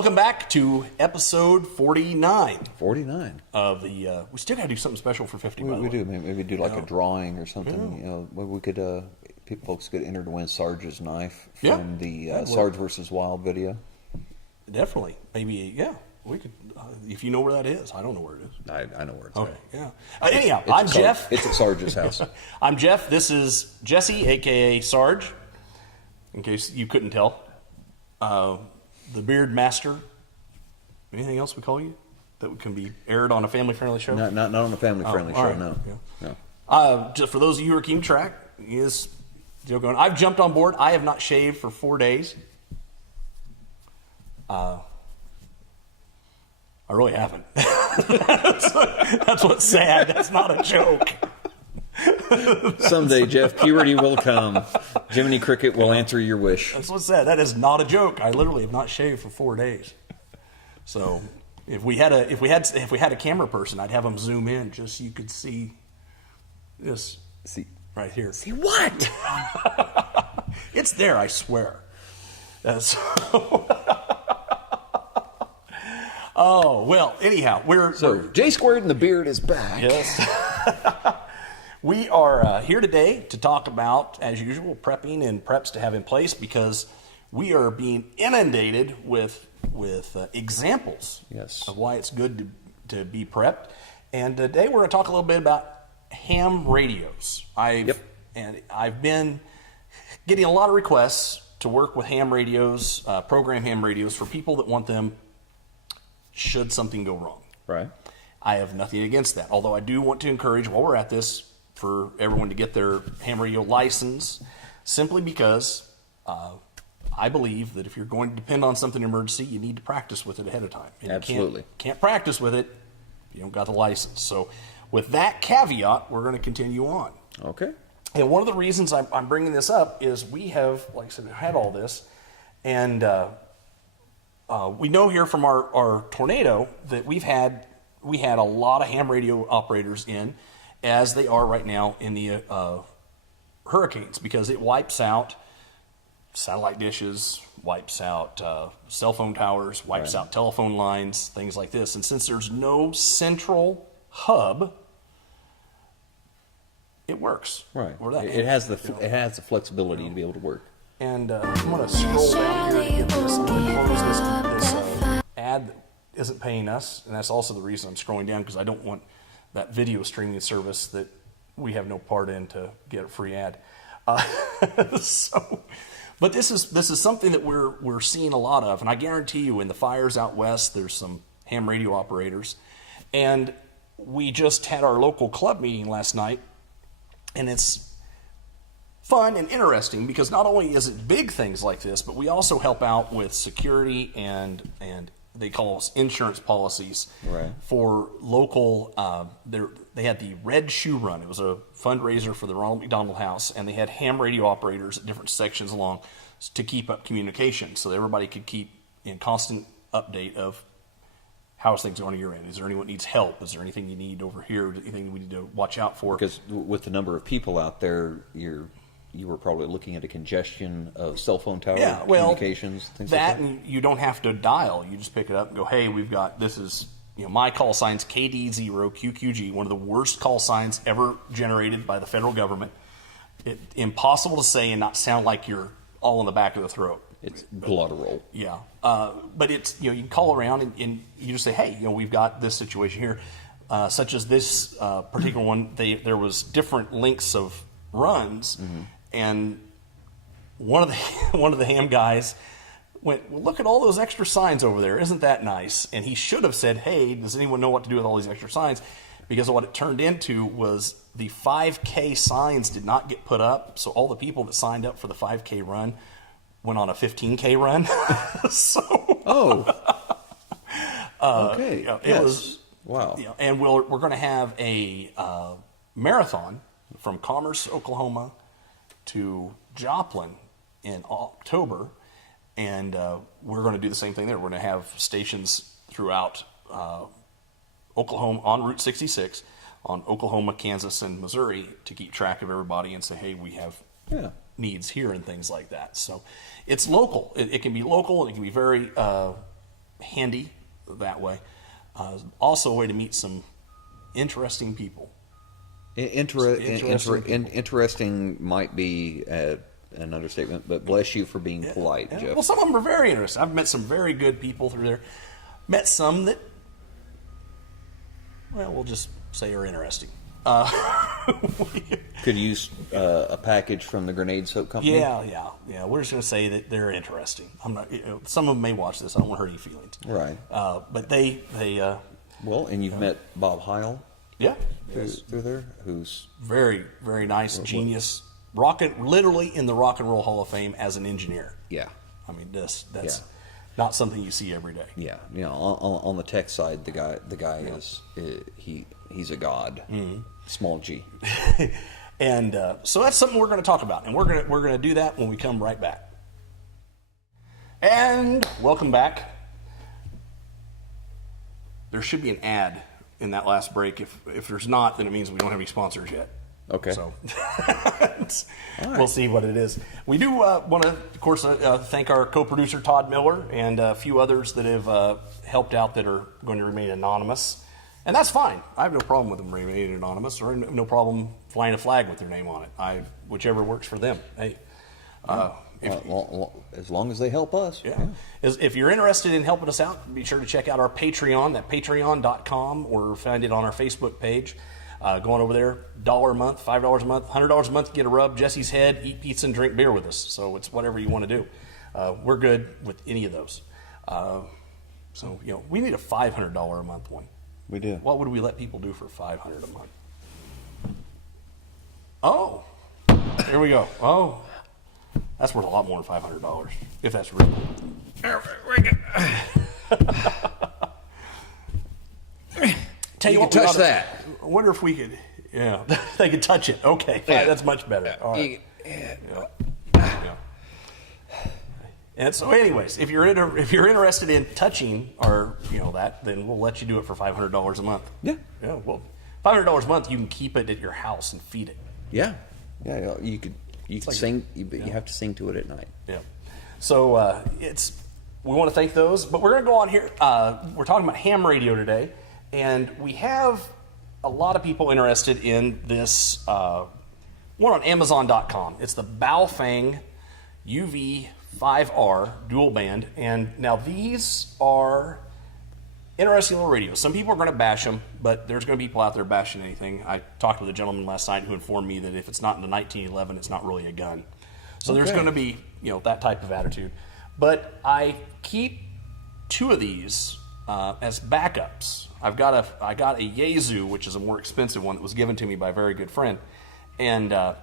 Welcome back to episode 49. 49 of the. We still got to do something special for 50. By the we way. do. Maybe do like a drawing or something. You know, maybe we could. Folks could enter to win Sarge's knife from the Sarge versus Wild video. Definitely. Maybe. Yeah. We could. If you know where that is, I don't know where it is. I know where it's okay. at. Yeah. Anyhow, I'm Jeff. It's at Sarge's house. I'm Jeff. This is Jesse, aka Sarge. In case you couldn't tell, the Beard Master. Anything else we call you that can be aired on a family-friendly show? Not on a family-friendly show. Right. No. Yeah. No. Just for those of you who are keeping track, is still going. I've jumped on board. I have not shaved for 4 days. I really haven't. That's what's sad. That's not a joke. Someday, Jeff, puberty will come. Jiminy Cricket will answer your wish. That's what's sad. That is not a joke. I literally have not shaved for 4 days. So if we had a camera person, I'd have them zoom in just so you could see this. See right here. See what? It's there, I swear. Oh well. Anyhow, we're J Squared and the Beard is back. Yes. We are here today to talk about, as usual, prepping and preps to have in place because we are being inundated with examples of why it's good to be prepped. And today we're going to talk a little bit about ham radios. I've been getting a lot of requests to work with ham radios, program ham radios for people that want them should something go wrong. Right. I have nothing against that, although I do want to encourage, while we're at this, for everyone to get their ham radio license, simply because I believe that if you're going to depend on something in emergency, you need to practice with it ahead of time. And absolutely. You can't practice with it if you don't got the license. So with that caveat, we're going to continue on. Okay. And one of the reasons I'm bringing this up is we have, like I said, had all this, and we know here from our tornado that we had a lot of ham radio operators in, as they are right now in the hurricanes, because it wipes out satellite dishes, wipes out cell phone towers, wipes out telephone lines, things like this. And since there's no central hub, it works. Right. It has the flexibility to be able to work. And I'm going to scroll down here and get this. I'm going to close this ad that isn't paying us, and that's also the reason I'm scrolling down, because I don't want that video streaming service that we have no part in to get a free ad. But this is something that we're seeing a lot of, and I guarantee you, in the fires out west, there's some ham radio operators, and we just had our local club meeting last night, and it's fun and interesting because not only is it big things like this, but we also help out with security and they call us insurance policies for local. They had the Red Shoe Run. It was a fundraiser for the Ronald McDonald House, and they had ham radio operators at different sections along to keep up communication, so that everybody could keep in constant update of how's things going on your end. Is there anyone that needs help? Is there anything you need over here? Anything we need to watch out for? Because with the number of people out there, you were probably looking at a congestion of cell phone tower communications, things like that. And you don't have to dial. You just pick it up and go, hey, we've got, this is, my call sign's KD0QQG, one of the worst call signs ever generated by the federal government. Impossible to say and not sound like you're all in the back of the throat. It's guttural. Yeah. But it's, you can call around and you just say, hey, we've got this situation here, such as this particular one. There was different lengths of runs. Mm-hmm. And one of the ham guys went, well, look at all those extra signs over there. Isn't that nice? And he should have said, hey, does anyone know what to do with all these extra signs? Because what it turned into was the 5K signs did not get put up. So all the people that signed up for the 5K run went on a 15K run. Okay. It was wow. And we're going to have a marathon from Commerce, Oklahoma, to Joplin in October, and we're going to do the same thing there. We're going to have stations throughout Oklahoma on Route 66, on Oklahoma, Kansas, and Missouri to keep track of everybody and say, hey, we have needs here and things like that. So it's local. It can be local, and it can be very handy that way. Also a way to meet some interesting people. Interesting might be an understatement, but bless you for being polite, Jeff. Well, some of them are very interesting. I've met some very good people through there. Met some that, well, we'll just say are interesting. Could use a package from the Grenade Soap Company. Yeah. We're just going to say that they're interesting. I'm not. Some of them may watch this. I don't want to hurt any feelings. Right. But they. Well, and you've met Bob Heil. Yeah. Through there, who's very, very nice, genius. Literally in the Rock and Roll Hall of Fame as an engineer. Yeah. I mean, that's not something you see every day. Yeah. On the tech side, the guy is he's a god. Mm-hmm. Small G. And so that's something we're going to talk about, and we're going to do that when we come right back. And welcome back. There should be an ad in that last break. If there's not, then it means we don't have any sponsors yet. Okay. So we'll see what it is. We do want to, of course, thank our co-producer Todd Miller and a few others that have helped out that are going to remain anonymous. And that's fine. I have no problem with them remaining anonymous, or no problem flying a flag with their name on it. Whichever works for them. Hey, as long as they help us. Yeah. If you're interested in helping us out, be sure to check out our Patreon, at patreon.com, or find it on our Facebook page. Go on over there, $1 a month, $5 a month, $100 a month, get a rub Jesse's head, eat pizza, and drink beer with us. So it's whatever you want to do. We're good with any of those. So we need a $500 a month one. We do. What would we let people do for $500 a month? Oh, here we go. Oh, that's worth a lot more than $500 if that's real. Tell you what, touch that. I wonder if we could. Yeah, they could touch it. Okay, yeah. That's much better. All right. Yeah. And so, anyways, if you're interested in touching or that, then we'll let you do it for $500 a month. Yeah. Yeah. Well, $500 a month, you can keep it at your house and feed it. Yeah. Yeah. You could sing. You have to sing to it at night. Yeah. So we want to thank those, but we're going to go on here. We're talking about ham radio today, and we have a lot of people interested in this one on Amazon.com. It's the Baofeng UV5R dual band, and now these are interesting little radios. Some people are going to bash them, but there's going to be people out there bashing anything. I talked with a gentleman last night who informed me that if it's not in the 1911, it's not really a gun. So there's going to be that type of attitude. But I keep two of these as backups. I got a Yaesu, which is a more expensive one that was given to me by a very good friend, and I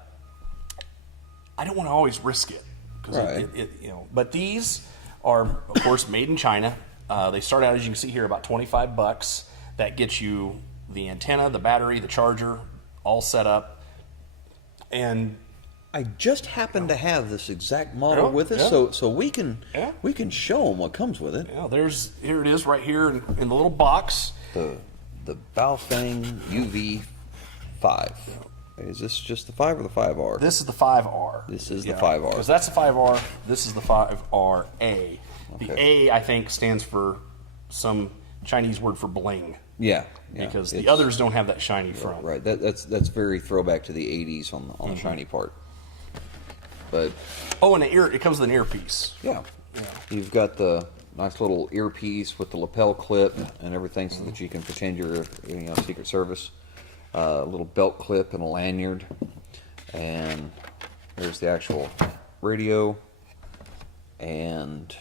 don't want to always risk it because But these are, of course, made in China. They start out, as you can see here, about $25. That gets you the antenna, the battery, the charger, all set up. And I just happen to have this exact model with us, so we can show them what comes with it. Yeah, here it is right here in the little box. The Baofeng UV5. Is this just the 5 or the 5R? This is the 5R. This is the 5R. Because that's the 5R. This is the 5RA. Okay. The A, I think, stands for some Chinese word for bling. Yeah. Because the others don't have that shiny front. Right. That's very throwback to the 80s on the shiny part. But and it comes with an earpiece. Yeah. You've got the nice little earpiece with the lapel clip and everything, so that you can pretend you're Secret Service. A little belt clip and a lanyard, and there's the actual radio and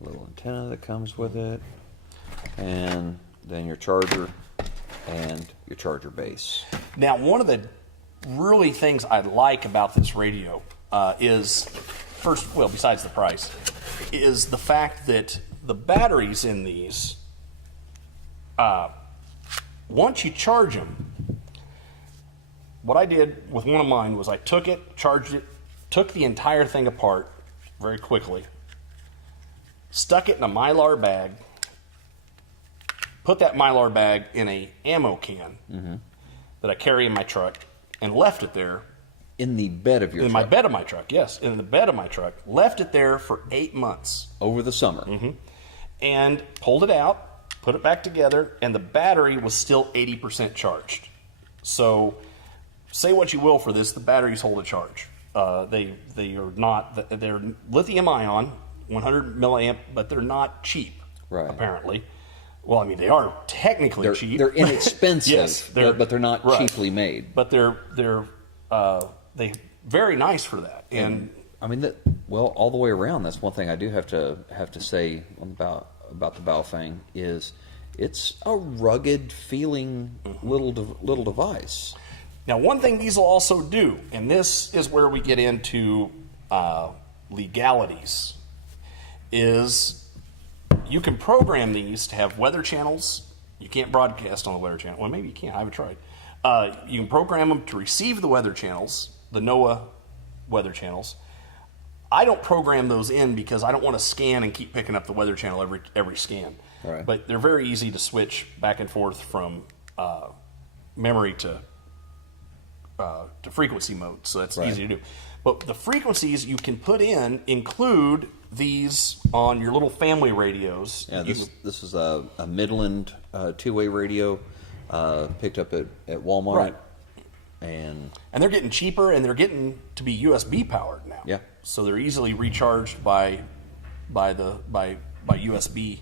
a little antenna that comes with it, and then your charger and your charger base. Now, one of the really things I like about this radio is, first, well, besides the price, is the fact that the batteries in these, once you charge them, what I did with one of mine was I took it, charged it, took the entire thing apart very quickly, stuck it in a Mylar bag, put that Mylar bag in a ammo can that I carry in my truck, and left it there In the bed of your in truck. my bed of my truck, yes, in the bed of my truck. Left it there for 8 months. Over the summer. And pulled it out, put it back together, and the battery was still 80% charged. So, say what you will for this, the batteries hold a charge. They are not, they're lithium ion, 100 milliamp, but they're not cheap, apparently. Well, I mean, they are technically cheap. They're inexpensive, yes, but they're not cheaply made. But they're very nice for that. And I mean, all the way around, that's one thing I do have to say about the Baofeng is it's a rugged feeling little device. Now, one thing these will also do, and this is where we get into legalities, is you can program these to have weather channels. You can't broadcast on the weather channel. Well, maybe you can. I haven't tried. You can program them to receive the weather channels, the NOAA weather channels. I don't program those in because I don't want to scan and keep picking up the weather channel every scan. Right. But they're very easy to switch back and forth from memory to frequency mode, so that's easy to do. But the frequencies you can put in include these on your little family radios. Yeah, this is a Midland two-way radio picked up at Walmart. Right. And they're getting cheaper, and they're getting to be USB powered now. Yeah. So they're easily recharged by USB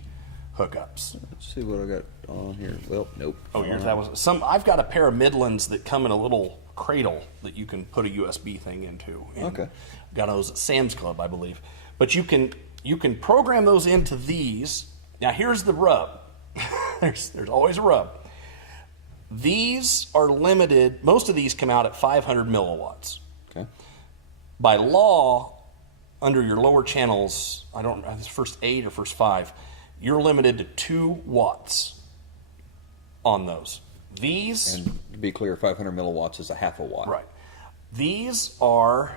hookups. Let's see what I got on here. Well, nope. Oh, that was some. I've got a pair of Midlands that come in a little cradle that you can put a USB thing into. And okay. Got those at Sam's Club, I believe. But you can program those into these. Now here's the rub. there's always a rub. These are limited. Most of these come out at 500 milliwatts. Okay. By law, under your lower channels, I don't know, first 8 or first 5, you're limited to 2 watts on those. These, and to be clear, 500 milliwatts is a half a watt. Right. These are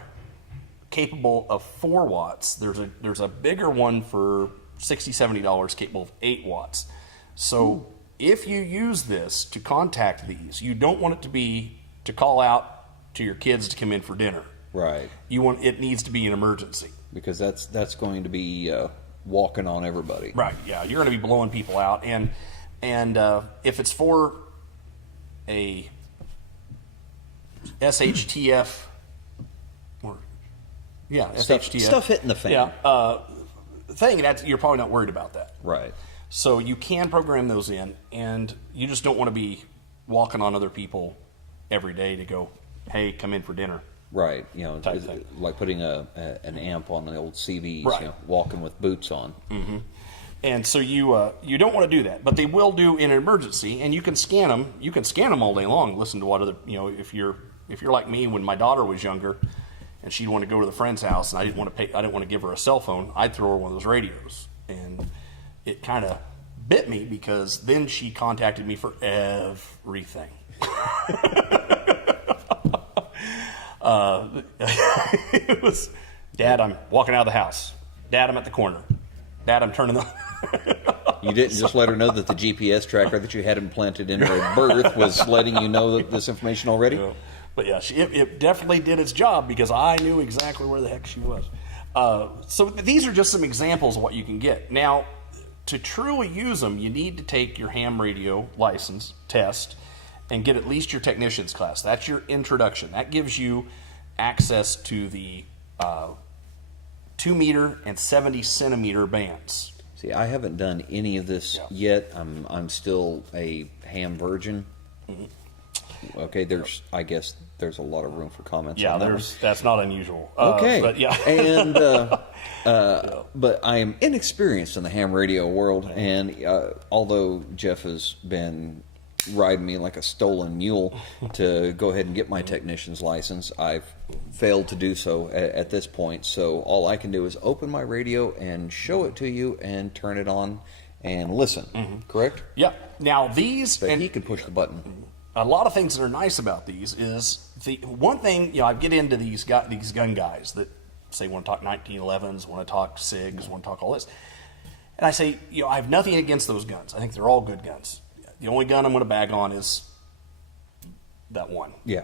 capable of 4 watts. There's a bigger one for $60-$70 capable of 8 watts. So if you use this to contact these, you don't want it to be to call out to your kids to come in for dinner. Right. It needs to be an emergency. Because that's going to be walking on everybody. Right. Yeah. You're going to be blowing people out, and if it's for a SHTF or SHTF stuff hitting the fan. Thing that you're probably not worried about that. Right. So you can program those in, and you just don't want to be walking on other people every day to go, hey, come in for dinner. Right. Like putting an amp on the old CVs, right. Walking with boots on. Mm-hmm. And so you don't want to do that, but they will do in an emergency, and you can scan them. You can scan them all day long. Listen to what other, if you're like me, when my daughter was younger, and she'd want to go to the friend's house, and I didn't want to give her a cell phone. I'd throw her one of those radios, and it kind of bit me because then she contacted me for everything. It was, Dad, I'm walking out of the house. Dad, I'm at the corner. Dad, I'm turning the... You didn't just let her know that the GPS tracker that you had implanted in her at birth was letting you know this information already? Yeah. But yeah, it definitely did its job because I knew exactly where the heck she was. So these are just some examples of what you can get. Now, to truly use them, you need to take your ham radio license test and get at least your technician's class. That's your introduction. That gives you access to the 2 meter and 70 centimeter bands. See, I haven't done any of this yet. I'm still a ham virgin. Mm-hmm. Okay, I guess there's a lot of room for comments. Yeah, on that's not unusual. Okay, but yeah, and but I am inexperienced in the ham radio world, and although Jeff has been riding me like a stolen mule to go ahead and get my technician's license, I've failed to do so at this point. So all I can do is open my radio and show it to you and turn it on and listen. Mm-hmm. Correct? Yeah. Now these, but he can push the button. A lot of things that are nice about these is the one thing, I get into these gun guys that say want to talk 1911s, want to talk SIGs, want to talk all this, and I say, I have nothing against those guns. I think they're all good guns. The only gun I'm going to bag on is that one. Yeah.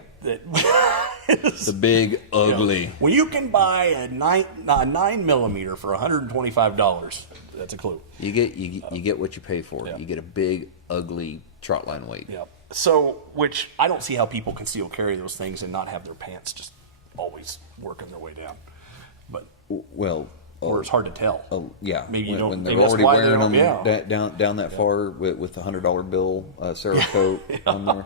The big, ugly. When you can buy a 9mm for $125, that's a clue. You get what you pay for. Yeah. You get a big, ugly trotline weight. Yeah. So, which I don't see how people conceal carry those things and not have their pants just always working their way down. But or it's hard to tell. Oh, yeah. Maybe you don't. When they're maybe that's already why wearing they them don't- down that far with the $100 bill Cerakote on there.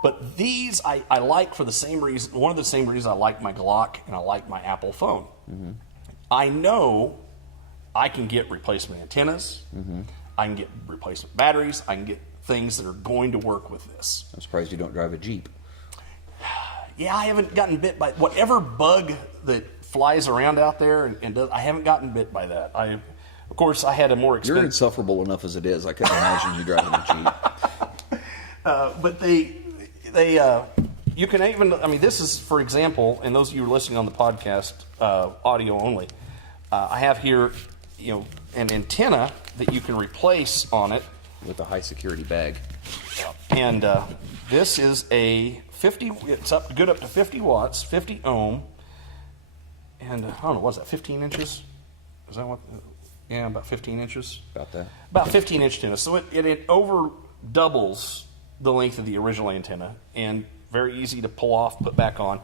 But these I like for the same reason. One of the same reasons I like my Glock and I like my Apple phone. Mm-hmm. I know I can get replacement antennas. Mm-hmm. I can get replacement batteries. I can get things that are going to work with this. I'm surprised you don't drive a Jeep. Yeah, I haven't gotten bit by whatever bug that flies around out there and does. I haven't gotten bit by that. Of course, I had a more expensive. You're insufferable enough as it is. I couldn't imagine you driving a Jeep. But you can even. I mean, this is, for example, and those of you who are listening on the podcast, audio only. I have here, an antenna that you can replace on it With a high security bag. and this is a 50. It's good up to 50 watts, 50 ohm, and I don't know, what's that? 15 inches? Is that what? Yeah, about 15 inches. About that. About 15-inch antenna. So it over doubles the length of the original antenna, and very easy to pull off, put back on,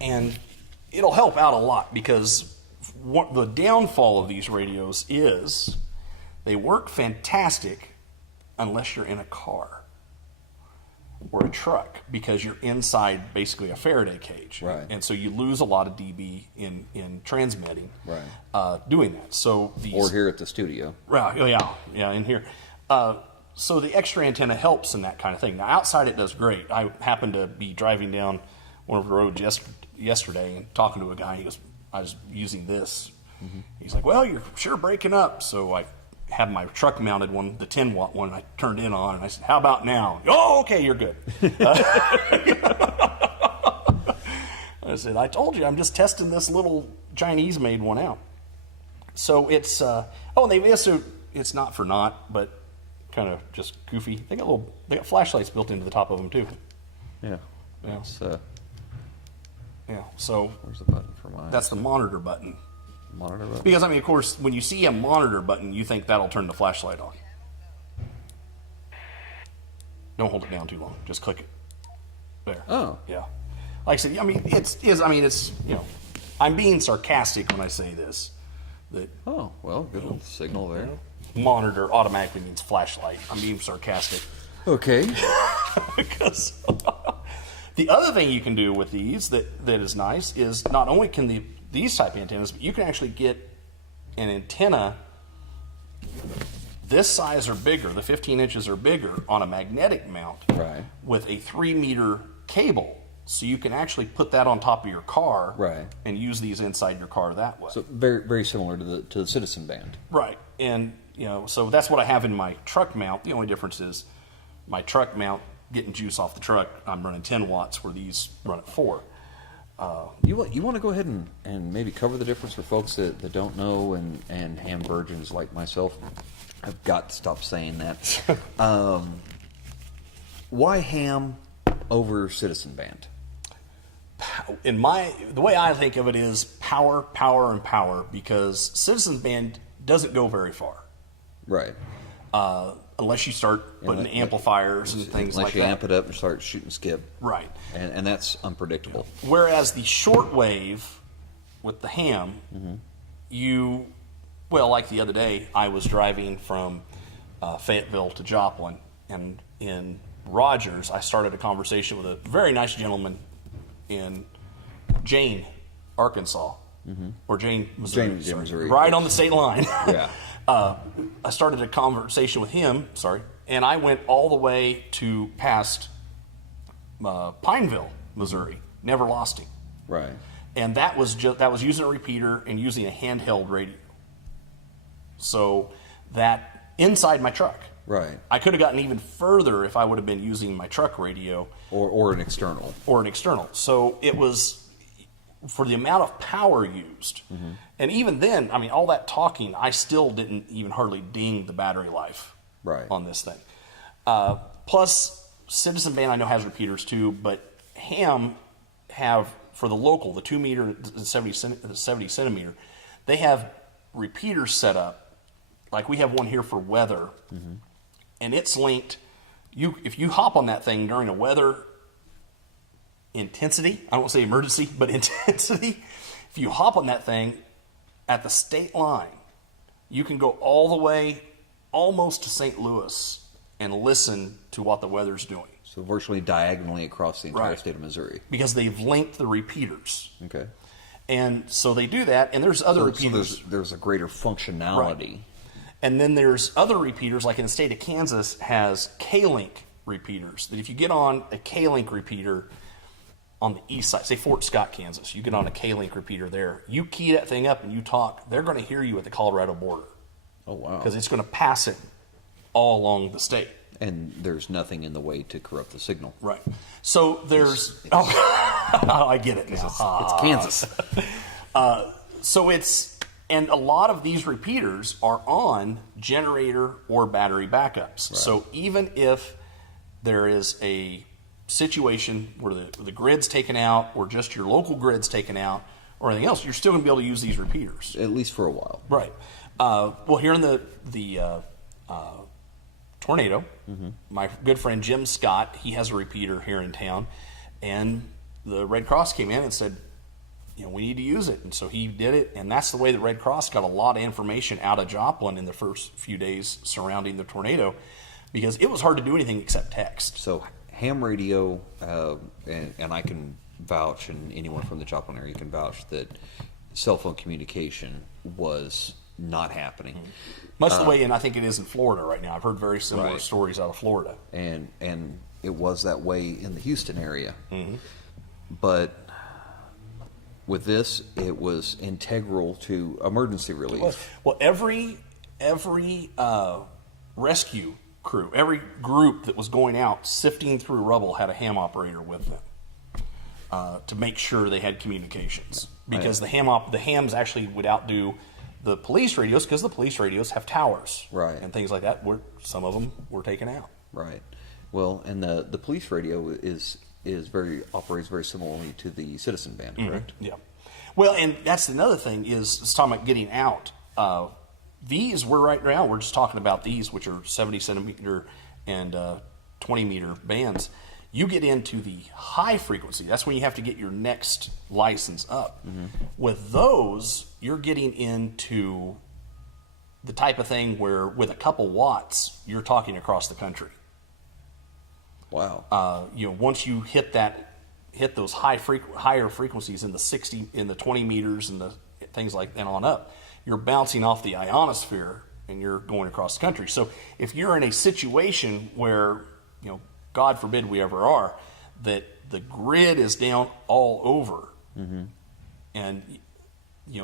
and it'll help out a lot because what the downfall of these radios is they work fantastic unless you're in a car or a truck because you're inside basically a Faraday cage, right? And so you lose a lot of dB in transmitting, right? Doing that. So or here at the studio, right? Yeah, in here. So the extra antenna helps in that kind of thing. Now outside it does great. I happened to be driving down one of the roads yesterday and talking to a guy. He goes, I was using this. Mm-hmm. He's like, well, you're sure breaking up. So I had my truck mounted one, the 10 watt one. I turned it on and I said, how about now? Oh, okay, you're good. I said, I told you, I'm just testing this little Chinese made one out. So it's, and they also, it's not for naught, but kind of just goofy. They got flashlights built into the top of them too. Yeah. Yeah. So where's the button for mine? That's the monitor button. Monitor button. Because of course, when you see a monitor button, you think that'll turn the flashlight on. Don't hold it down too long. Just click it. There. Oh. Yeah. Like I said, it's I'm being sarcastic when I say this. That Good little signal there. Monitor automatically means flashlight. I'm being sarcastic. Okay. Because the other thing you can do with these that is nice is not only can these type antennas, but you can actually get an antenna this size or bigger, the 15 inches or bigger, on a magnetic mount, right, with a 3-meter cable. So you can actually put that on top of your car, right, and use these inside your car that way. So very, very similar to the Citizen band, right? And so that's what I have in my truck mount. The only difference is my truck mount, getting juice off the truck, I'm running 10 watts where these run at 4. You want to go ahead and maybe cover the difference for folks that don't know and ham virgins like myself. I've got to stop saying that. Why ham over Citizen band? The way I think of it is power, power, and power, because Citizen band doesn't go very far. Right. Unless you start putting amplifiers and things like that. Unless you amp it up and start shooting skip. Right. And that's unpredictable. Whereas the shortwave with the ham, like the other day, I was driving from Fayetteville to Joplin, and in Rogers, I started a conversation with a very nice gentleman in Jane, Arkansas, or Jane, Missouri, right on the state line. Yeah. I started a conversation with him, and I went all the way to past Pineville, Missouri. Never lost him. Right. And that was using a repeater and using a handheld radio. So that inside my truck. Right. I could have gotten even further if I would have been using my truck radio. Or an external. So it was, for the amount of power used, and even then, all that talking, I still didn't even hardly ding the battery life on this thing. Plus, Citizen band I know has repeaters too, but Ham have, for the local, the 2 meter, the 70 centimeter, they have repeaters set up. Like we have one here for weather, and it's linked. If you hop on that thing during a weather intensity, I don't want to say emergency, but intensity, if you hop on that thing at the state line, you can go all the way almost to St. Louis and listen to what the weather's doing. So virtually diagonally across the entire Right. state of Missouri. Because they've linked the repeaters. Okay. And so they do that, and there's other repeaters. So there's a greater functionality. Right. And then there's other repeaters, like in the state of Kansas has K-Link repeaters, that if you get on a K-Link repeater on the east side, say Fort Scott, Kansas, you get on a K-Link repeater there, you key that thing up and you talk, they're going to hear you at the Colorado border. Oh, wow. Because it's going to pass it all along the state. And there's nothing in the way to corrupt the signal. Right. So there's... I get it now. It's Kansas. So it's... And a lot of these repeaters are on generator or battery backups. Right. So even if there is a situation where the grid's taken out or just your local grid's taken out or anything else, you're still going to be able to use these repeaters. At least for a while. Right. Well, here in the tornado, my good friend Jim Scott, he has a repeater here in town, and the Red Cross came in and said, we need to use it. And so he did it, and that's the way the Red Cross got a lot of information out of Joplin in the first few days surrounding the tornado, because it was hard to do anything except text. So ham radio, and I can vouch, and anyone from the Joplin area can vouch, that cell phone communication was not happening. Much the way, and I think it is in Florida right now. I've heard very similar stories out of Florida. And it was that way in the Houston area. But with this, it was integral to emergency relief. Well, every rescue crew, every group that was going out sifting through rubble had a ham operator with them to make sure they had communications. Because the hams actually would outdo the police radios, because the police radios have towers and things like that. Some of them were taken out. Right. Well, and the police radio operates very similarly to the citizen band, correct? Yeah. Well, and that's another thing is it's talking about getting out. These right now we're just talking about these, which are 70 centimeter and 20 meter bands. You get into the high frequency. That's when you have to get your next license up. With those, you're getting into the type of thing where with a couple watts, you're talking across the country. Wow. Once you hit those higher frequencies in the 20 meters and the things like that on up, you're bouncing off the ionosphere and you're going across the country. So if you're in a situation where, God forbid we ever are, that the grid is down all over, and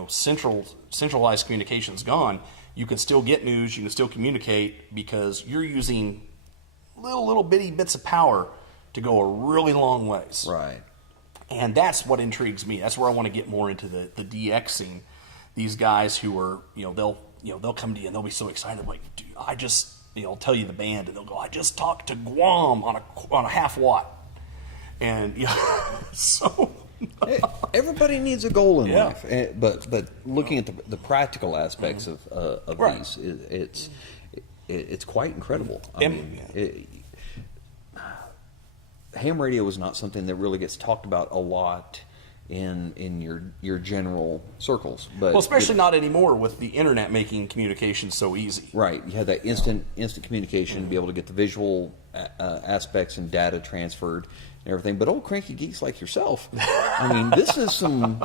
centralized communication's gone, you can still get news, you can still communicate, because you're using little bitty bits of power to go a really long ways. Right. And that's what intrigues me. That's where I want to get more into the DXing. These guys who are, they'll come to you and they'll be so excited, like, dude, I just, I'll tell you the band, and they'll go, I just talked to Guam on a half watt. And, so... Everybody needs a goal in life, but looking at the practical aspects of these, it's quite incredible. I mean, ham radio is not something that really gets talked about a lot in your general circles, but especially not anymore with the internet making communication so easy. Right, you have that instant communication, be able to get the visual aspects and data transferred and everything. But old cranky geeks like yourself, I mean, this is some,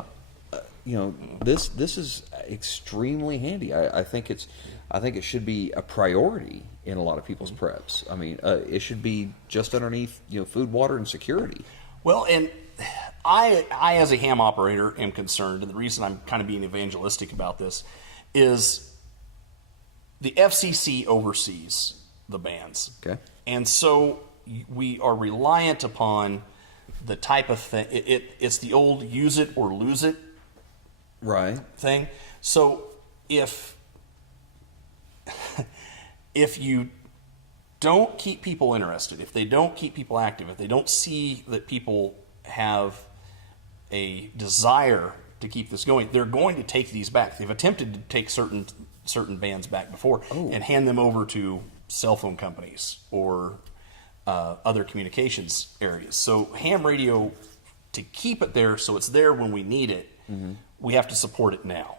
this is extremely handy. I think it should be a priority in a lot of people's preps. I mean, it should be just underneath food, water, and security. Well, and I as a ham operator am concerned, and the reason I'm kind of being evangelistic about this is the FCC oversees the bands. Okay. And so we are reliant upon the type of thing. It's the old use it or lose it thing. So if you don't keep people interested, if they don't keep people active, if they don't see that people have a desire to keep this going, they're going to take these back. They've attempted to take certain bands back before and hand them over to cell phone companies or other communications areas. So ham radio, to keep it there so it's there when we need it, we have to support it now.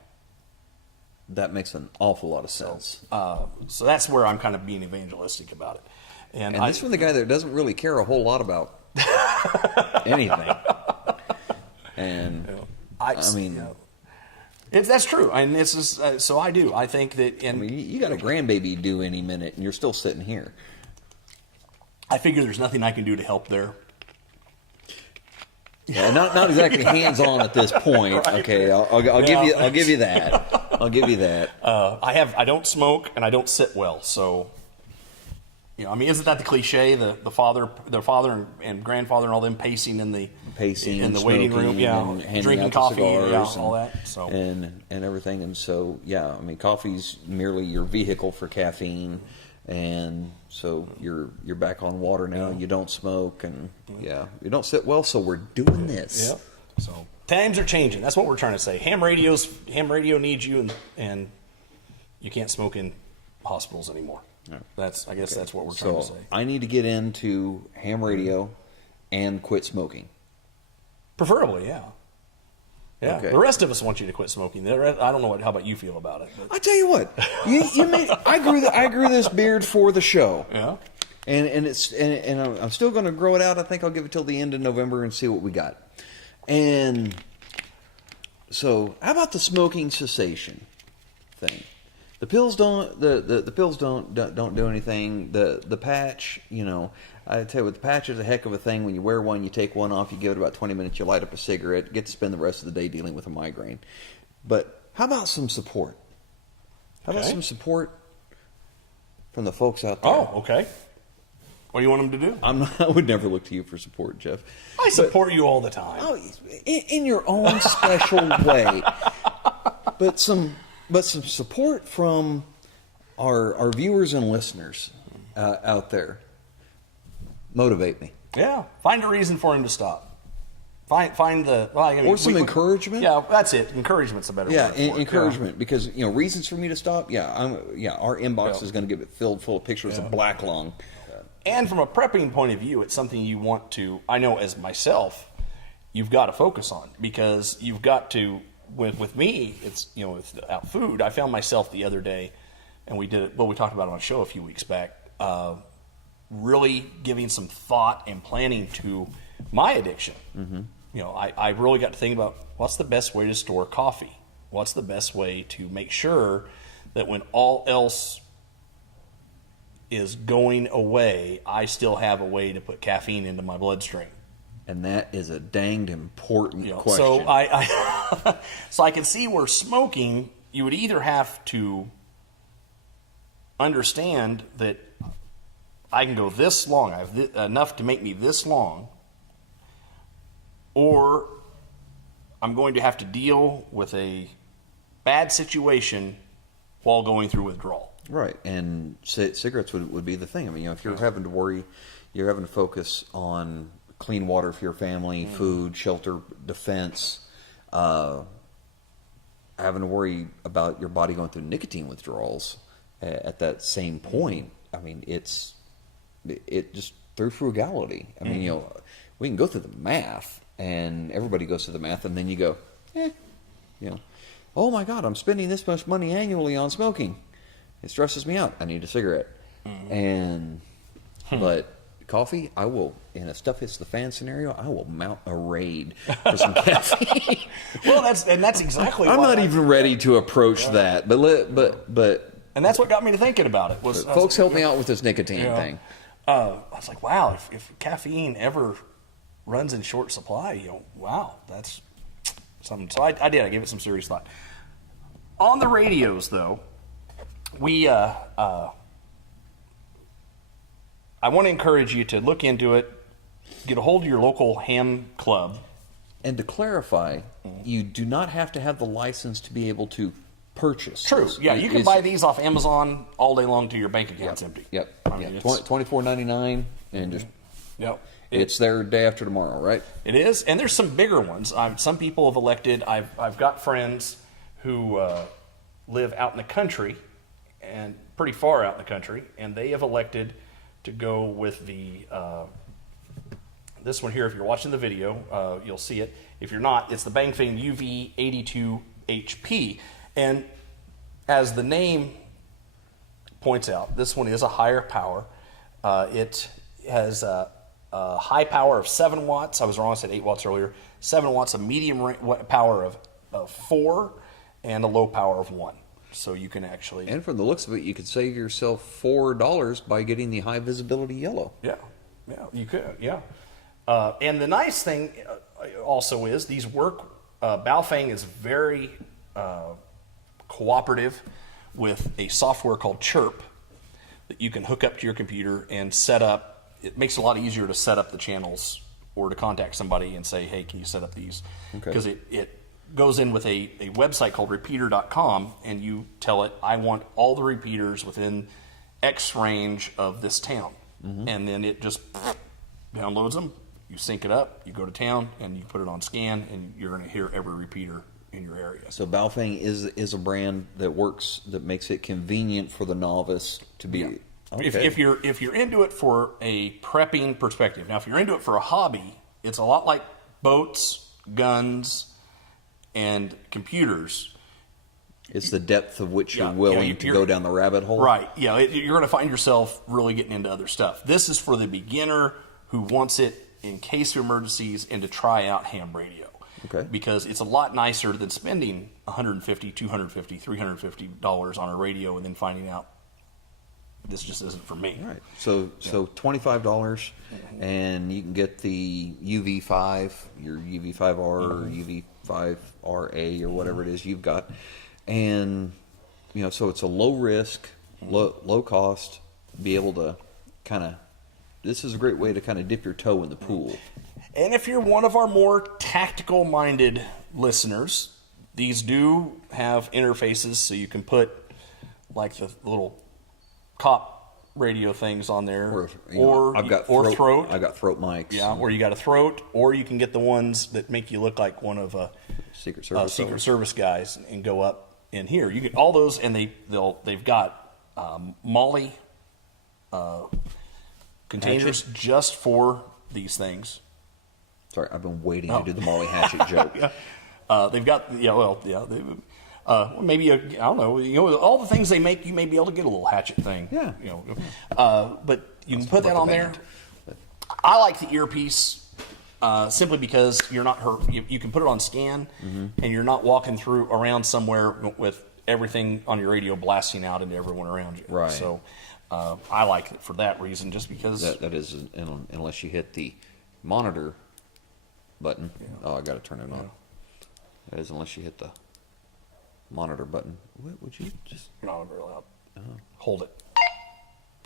That makes an awful lot of sense. So that's where I'm kind of being evangelistic about it. And this from the guy that doesn't really care a whole lot about anything. And I mean, that's true. And this is so I do. I think that. And I mean, you got a grandbaby due any minute, and you're still sitting here. I figure there's nothing I can do to help there. Yeah, not exactly hands on at this point. Right. Okay, I'll give you that. I'll give you that. I don't smoke and I don't sit well, so. I mean, isn't that the cliche? The father and grandfather and all them pacing in the waiting room, drinking coffee, all that. So and everything, and so I mean, coffee's merely your vehicle for caffeine, and so you're back on water now. You don't smoke, and you don't sit well. So we're doing this. Yep. So times are changing. That's what we're trying to say. Ham radio needs you, and you can't smoke in hospitals anymore. No. I guess that's what we're trying to say. I need to get into ham radio and quit smoking. Preferably, yeah. Okay. The rest of us want you to quit smoking. I don't know how about you feel about it. But. I tell you what, I grew this beard for the show. Yeah. And I'm still going to grow it out. I think I'll give it till the end of November and see what we got. And so, how about the smoking cessation thing? The pills don't. The pills don't do anything. The patch, I tell you what, the patch is a heck of a thing. When you wear one, you take one off, you give it about 20 minutes, you light up a cigarette, get to spend the rest of the day dealing with a migraine. But how about some support? How about some support from the folks out there? Oh, okay. What do you want them to do? I would never look to you for support, Jeff. I support you all the time. Oh, in your own special way. But some support from our viewers and listeners out there. Motivate me. Yeah, find a reason for him to stop. Find the or some encouragement. Yeah, that's it. Encouragement's a better word. Yeah, encouragement because reasons for me to stop. Our inbox is going to get it filled full of pictures of black lung. And from a prepping point of view, it's something you want to. I know as myself, you've got to focus on because you've got to. With me, it's without food. I found myself the other day, and we did it. Well, we talked about it on a show a few weeks back. Really giving some thought and planning to my addiction. Mm-hmm. I really got to think about what's the best way to store coffee. What's the best way to make sure that when all else is going away, I still have a way to put caffeine into my bloodstream. And that is a danged important question. So I can see where smoking, you would either have to understand that I can go this long, I have enough to make me this long, or I'm going to have to deal with a bad situation while going through withdrawal. Right, and cigarettes would be the thing. I mean, if you're having to worry, you're having to focus on clean water for your family, food, shelter, defense, having to worry about your body going through nicotine withdrawals at that same point. I mean, it just through frugality. I mean, we can go through the math, and everybody goes through the math, and then you go, oh my God, I'm spending this much money annually on smoking. It stresses me out. I need a cigarette. But coffee, I will, in a stuff hits the fan scenario, I will mount a raid for some caffeine. Well, that's exactly. I'm not even ready to approach that, but. And that's what got me to thinking about it. Folks, help me out with this nicotine thing. I was like, wow, if caffeine ever runs in short supply, wow, that's something. So I did. I gave it some serious thought. On the radios, though, I want to encourage you to look into it, get a hold of your local ham club. And to clarify, you do not have to have the license to be able to purchase. True. Yeah, you can buy these off Amazon all day long till your bank account's empty. Yep. $24.99 and just Yep. It's their day after tomorrow, right? It is, and there's some bigger ones. Some people have elected. I've got friends who live out in the country, and pretty far out in the country, and they have elected to go with the this one here. If you're watching the video, you'll see it. If you're not, it's the Bangfang UV82 HP, and as the name points out, this one is a higher power. It has a high power of 7 watts. I was wrong, I said 8 watts earlier. 7 watts, a medium power of 4, and a low power of 1. So you can actually... And from the looks of it, you could save yourself $4 by getting the high visibility yellow. Yeah, you could, yeah. And the nice thing also is these work... Baofeng is very cooperative with a software called Chirp that you can hook up to your computer and set up. It makes it a lot easier to set up the channels or to contact somebody and say, hey, can you set up these? Because it goes in with a website called repeater.com, and you tell it, I want all the repeaters within X range of this town. And then it just downloads them, you sync it up, you go to town, and you put it on scan, and you're going to hear every repeater in your area. So Baofeng is a brand that works, that makes it convenient for the novice to be... Yeah. Okay. If you're into it for a prepping perspective, now if you're into it for a hobby, it's a lot like boats, guns, and computers. It's the depth of which you're willing to go down the rabbit hole. Right. Yeah, you're going to find yourself really getting into other stuff. This is for the beginner who wants it in case of emergencies and to try out ham radio. Okay. Because it's a lot nicer than spending $150, $250, $350 on a radio and then finding out this just isn't for me. Right. So $25, and you can get the UV5, your UV5R or UV5RA or whatever it is you've got, and so it's a low risk, low cost. Be able to kind of. This is a great way to kind of dip your toe in the pool. And if you're one of our more tactical-minded listeners, these do have interfaces, so you can put like the little cop radio things on there, or I've got throat. I've got throat mics. Yeah, or you got a throat, or you can get the ones that make you look like one of Secret Service guys and go up in here. You get all those, and they've got Molly containers just for these things. Sorry, I've been waiting to do the Molly Hatchet joke. They've got maybe I don't know. All the things they make, you may be able to get a little hatchet thing. Yeah. But you can put that on there. I like the earpiece simply because you're not hurt. You can put it on scan, and you're not walking around somewhere with everything on your radio blasting out into everyone around you. Right. So I like it for that reason, just because that is unless you hit the monitor button. Yeah. Oh, I got to turn it on. That is unless you hit the monitor button. What would you just? You're not very loud. Hold it.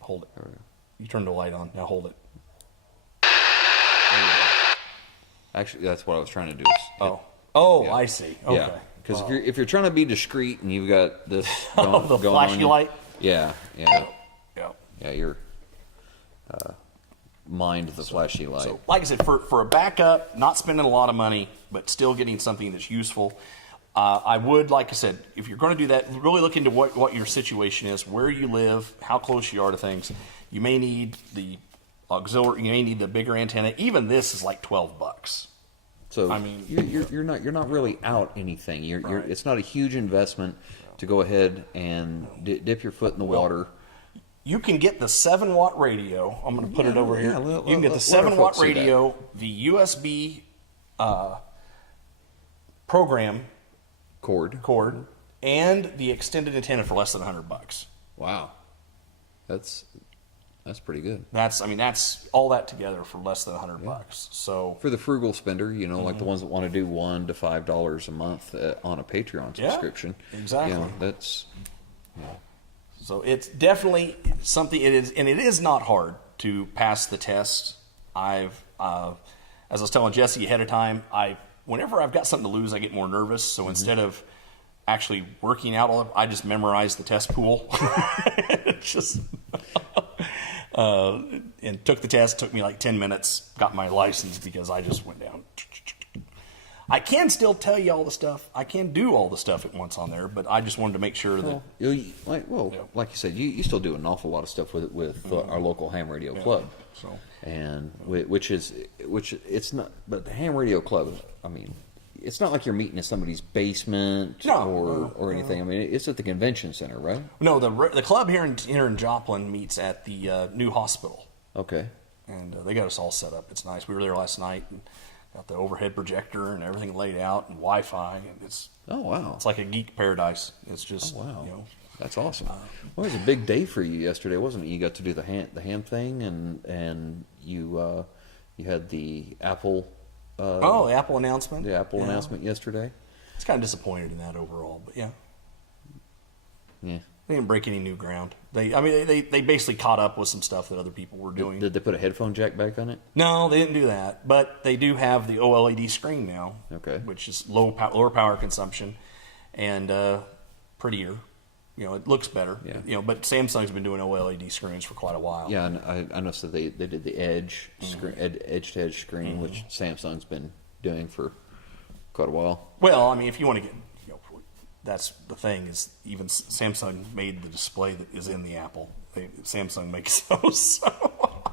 Hold it. There we go. You turned the light on. Now hold it. Actually, that's what I was trying to do. I see. Okay. Yeah, because if you're trying to be discreet and you've got this the flashy light. Yeah. You're mind the flashy light. So, like I said, for a backup, not spending a lot of money, but still getting something that's useful. I would, like I said, if you're going to do that, really look into what your situation is, where you live, how close you are to things. You may need the auxiliary. You may need the bigger antenna. Even this is like $12. So I mean, you're not really out anything. It's not a huge investment to go ahead and dip your foot in the water. You can get the 7-watt radio. I'm going to put it over here. You can get the 7-watt radio, the USB program cord, and the extended antenna for less than $100. Wow, that's pretty good. That's all that together for less than $100. So for the frugal spender, like the ones that want to do $1 to $5 a month on a Patreon subscription, exactly. That's. So it's definitely something. It is, and it is not hard to pass the test. As I was telling Jesse ahead of time, whenever I've got something to lose, I get more nervous. So instead of actually working out all of it, I just memorize the test pool. It's just And took the test. Took me like 10 minutes. Got my license because I just went down. I can still tell you all the stuff. I can do all the stuff at once on there, but I just wanted to make sure that. Like you said, you still do an awful lot of stuff with our local ham radio club. So, and which it's not, but the ham radio club. I mean, it's not like you're meeting in somebody's basement or anything. I mean, it's at the convention center, right? No, the club here in Joplin meets at the new hospital. Okay. And they got us all set up. It's nice. We were there last night and got the overhead projector and everything laid out and Wi-Fi. And it's like a geek paradise. It's just That's awesome. Well, it was a big day for you yesterday, wasn't it? You got to do the ham thing, and you had the Apple. The Apple announcement. The Apple announcement yesterday. It's kind of disappointed in that overall, but yeah. Yeah. They didn't break any new ground. They basically caught up with some stuff that other people were doing. Did they put a headphone jack back on it? No, they didn't do that. But they do have the OLED screen now, which is lower power consumption and prettier. It looks better. Yeah. But Samsung's been doing OLED screens for quite a while. Yeah, and I noticed that they did the edge screen, edge-to-edge screen, which Samsung's been doing for quite a while. Well, I mean, if you want to get, that's the thing is even Samsung made the display that is in the Apple. Samsung makes those. So.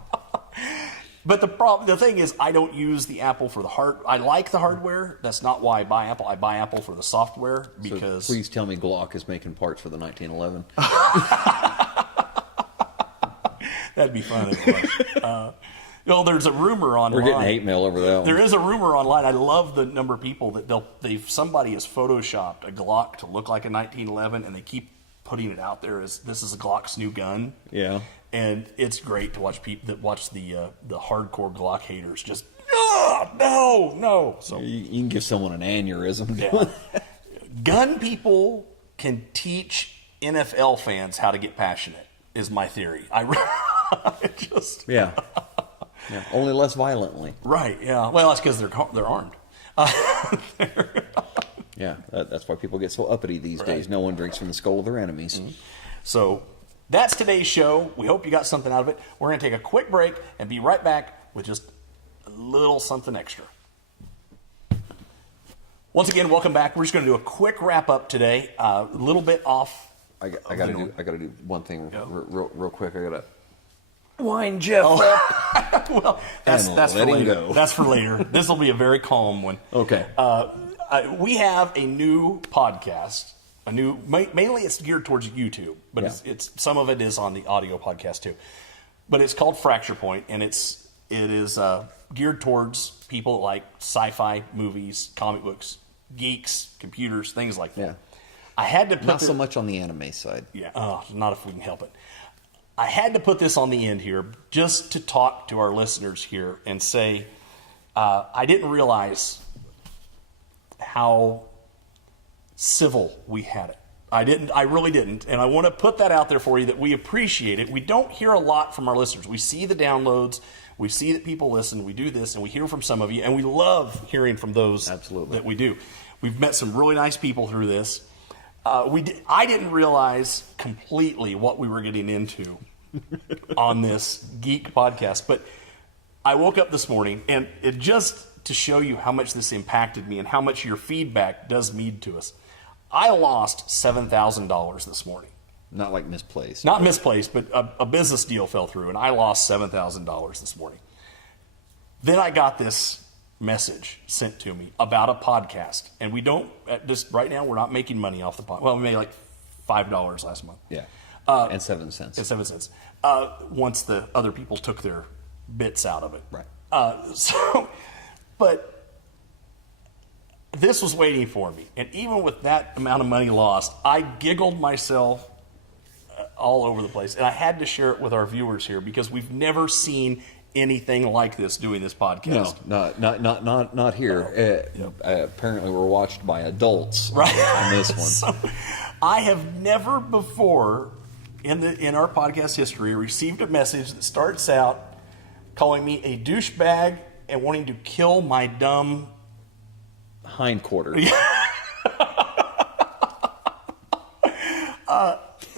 But the thing is, I don't use the Apple for the I like the hardware. That's not why I buy Apple. I buy Apple for the software because. So please tell me Glock is making parts for the 1911. That'd be fun. If it was. There's a rumor online. We're getting hate mail over that one. There is a rumor online. I love the number of people that somebody has photoshopped a Glock to look like a 1911, and they keep putting it out there as this is a Glock's new gun. Yeah. And it's great to watch people that watch the hardcore Glock haters just no. So you can give someone an aneurysm. Yeah. Gun people can teach NFL fans how to get passionate. Is my theory. Yeah. Only less violently. Right. Yeah. Well, that's because they're armed. Yeah. That's why people get so uppity these days. No one drinks from the skull of their enemies. Mm-hmm. So. That's today's show. We hope you got something out of it. We're going to take a quick break and be right back with just a little something extra. Once again, welcome back. We're just going to do a quick wrap up today. A little bit off. I got to do one thing real quick. I got to wind Jeff up. Well, that's for later. That's for later. This will be a very calm one. Okay. We have a new podcast. Mainly it's geared towards YouTube, but it's some of it is on the audio podcast too. But it's called Fracture Point, and it is geared towards people like sci-fi movies, comic books, geeks, computers, things like that. Yeah. I had to put not so much on the anime side. Yeah, not if we can help it. I had to put this on the end here just to talk to our listeners here and say I didn't realize how civil we had it. I really didn't. And I want to put that out there for you that we appreciate it. We don't hear a lot from our listeners. We see the downloads. We see that people listen. We do this, and we hear from some of you, and we love hearing from those that we do. We've met some really nice people through this. I didn't realize completely what we were getting into on this geek podcast, but I woke up this morning, and it just to show you how much this impacted me and how much your feedback does mean to us. I lost $7,000 this morning. Not like misplaced. Not misplaced, but a business deal fell through, and I lost $7,000 this morning. Then I got this message sent to me about a podcast, and we don't, right now, we're not making money off the podcast. Well, we made like $5 last month. Yeah, and 7 cents. And 7 cents. Once the other people took their bits out of it. Right. But this was waiting for me. And even with that amount of money lost, I giggled myself all over the place. And I had to share it with our viewers here because we've never seen anything like this doing this podcast. No, not here. Apparently we're watched by adults on this one. So, I have never before in our podcast history received a message that starts out calling me a douchebag and wanting to kill my dumb hindquarters.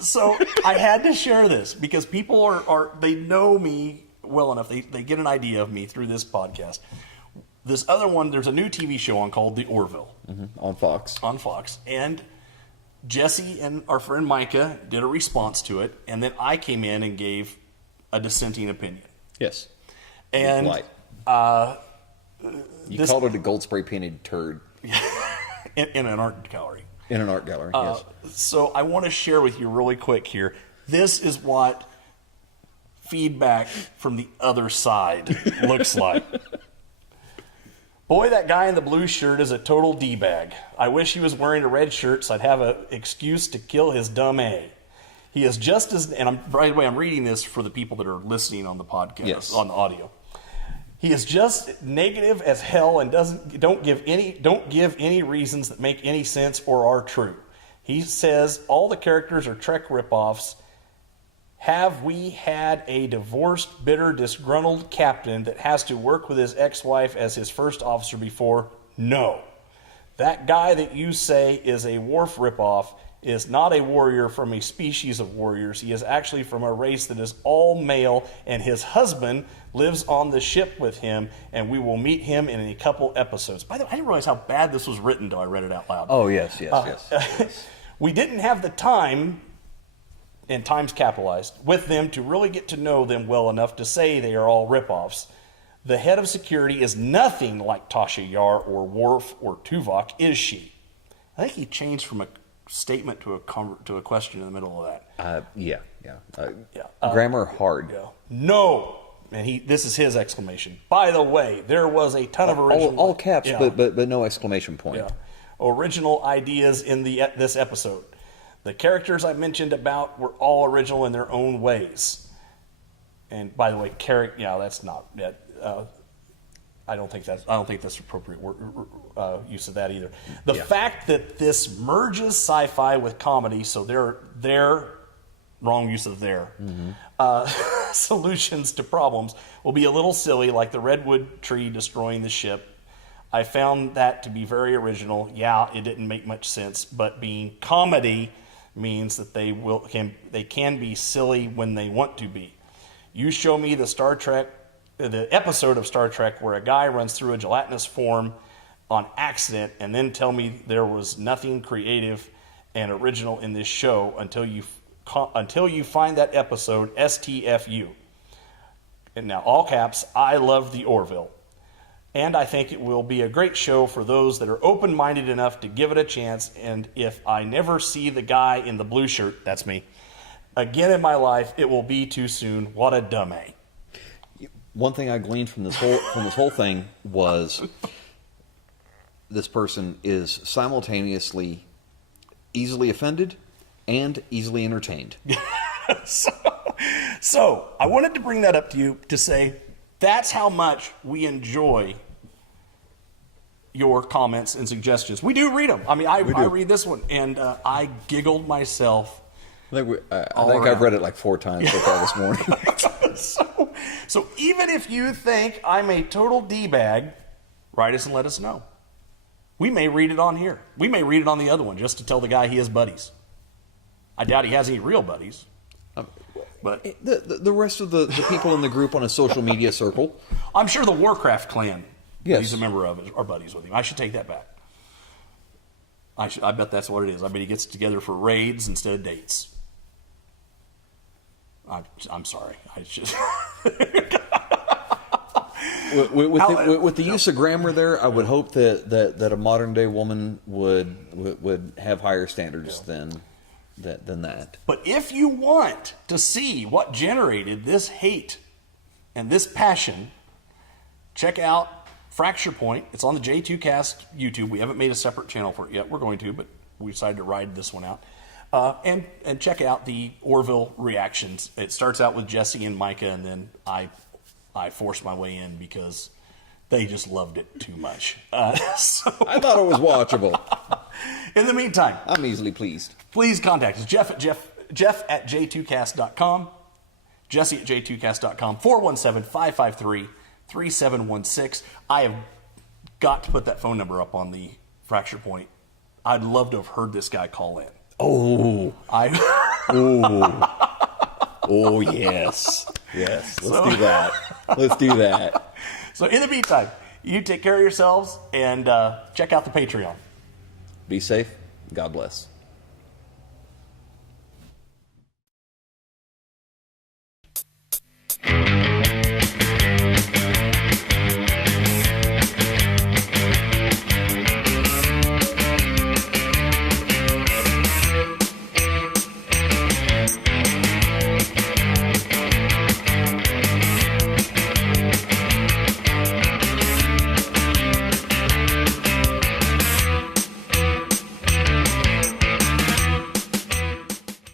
So I had to share this because people are they know me well enough. They get an idea of me through this podcast. This other one, there's a new TV show on called The Orville. On Fox. On Fox. And Jesse and our friend Micah did a response to it, and then I came in and gave a dissenting opinion. Yes. And you called it a gold spray painted turd. in an art gallery. In an art gallery, yes. So I want to share with you really quick here. This is what feedback from the other side looks like. Boy, that guy in the blue shirt is a total D-bag. I wish he was wearing a red shirt so I'd have an excuse to kill his dumb A. He is just as, and by the way, I'm reading this for the people that are listening on the podcast, on the audio. He is just negative as hell and don't give any reasons that make any sense or are true. He says all the characters are Trek ripoffs. Have we had a divorced, bitter, disgruntled captain that has to work with his ex-wife as his first officer before? No. That guy that you say is a Worf ripoff is not a warrior from a species of warriors. He is actually from a race that is all male, and his husband lives on the ship with him, and we will meet him in a couple episodes. By the way, I didn't realize how bad this was written until I read it out loud. Oh, yes. We didn't have the time, and time's capitalized, with them to really get to know them well enough to say they are all ripoffs. The head of security is nothing like Tasha Yar or Worf or Tuvok, is she? I think he changed from a statement to a question in the middle of that. Grammar hard. Yeah. No. And this is his exclamation. By the way, there was a ton of original... All caps, but no exclamation point. Yeah. Original ideas in this episode. The characters I mentioned about were all original in their own ways. And by the way, that's not... I don't think that's appropriate use of that either. The fact that this merges sci-fi with comedy, so their wrong use of their solutions to problems will be a little silly, like the redwood tree destroying the ship. I found that to be very original. Yeah, it didn't make much sense, but being comedy means that they can be silly when they want to be. You show me the episode of Star Trek where a guy runs through a gelatinous form on accident and then tell me there was nothing creative and original in this show until you find that episode, STFU. And now, all caps, I love the Orville. And I think it will be a great show for those that are open-minded enough to give it a chance. And if I never see the guy in the blue shirt, that's me, again in my life, it will be too soon. What a dumb A. One thing I gleaned from this whole thing was this person is simultaneously easily offended and easily entertained. So I wanted to bring that up to you to say that's how much we enjoy your comments and suggestions. We do read them. I mean, I read this one, and I giggled myself. I think I've read it like 4 times so far this morning. So even if you think I'm a total D-bag, write us and let us know. We may read it on here. We may read it on the other one just to tell the guy he has buddies. I doubt he has any real buddies. But the rest of the people in the group on a social media circle. I'm sure the Warcraft clan yes. he's a member of are buddies with him. I should take that back. I bet that's what it is. I bet he gets together for raids instead of dates. I'm sorry. I just... with the use of grammar there, I would hope that a modern day woman would have higher standards than that. But if you want to see what generated this hate and this passion, check out Fracture Point. It's on the j2cast YouTube. We haven't made a separate channel for it yet. We're going to, but we decided to ride this one out. And check out the Orville reactions. It starts out with Jesse and Micah, and then I forced my way in because they just loved it too much. So I thought it was watchable. In the meantime, I'm easily pleased. Please contact us. Jeff at j2cast.com, Jesse at j2cast.com, 417-553-3716. I have got to put that phone number up on the Fracture Point. I'd love to have heard this guy call in. Oh, Ooh. Oh, yes. Yes. Let's do that. Let's do that. So in the meantime, you take care of yourselves and check out the Patreon. Be safe. God bless.